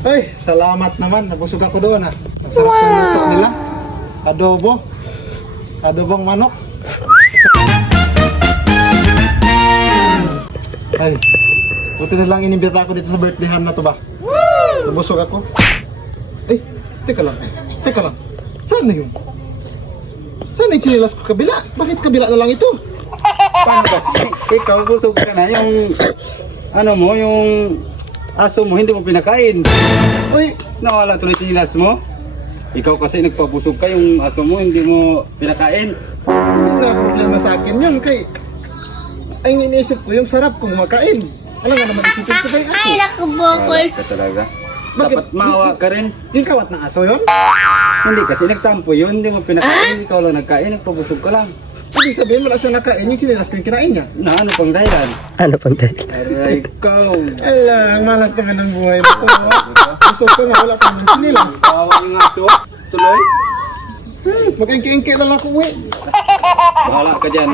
Ay, salamat naman. Nabusog ako doon ah. Masarap yung luto nila. Adobo. Adobong manok. Ay, buti na lang inimbita ako dito sa birthdayhan na to ba? Nabusog ako. Ay, teka lang. Teka lang. Saan na yun? Saan na yung chinilas ko kabila? Bakit kabila na lang ito? Paano kasi? Ikaw, busog ka na. Yung, ano mo, yung aso mo, hindi mo pinakain. Uy, Nawala tuloy chilas mo. Ikaw kasi nagpabusog ka, yung aso mo, hindi mo pinakain. hindi nga problema sa akin yun. Kay, ay iniisip ko yung sarap kong makain. Alam nga naman isipin ko ba yung aso? Naku, bokol. Wala ka talaga. Bakit? Dapat maawa ka rin. Yung kawat na aso yun? Hindi kasi nagtampo yun, hindi mo pinakain. Ikaw lang nagkain, nagpabusog ka lang. Ibig sabihin wala siya nakain, yung chinilas ko yung kinain niya. Na ano pang dahilan? Ano pang dahil? Aray, ikaw. Ala, ang malas naman ng buhay mo ko. Gusto ko nga wala kang chinilas. Awa yung aso. Tuloy. Mag-ingki-ingki na lang ako uwi. Bahala ka dyan.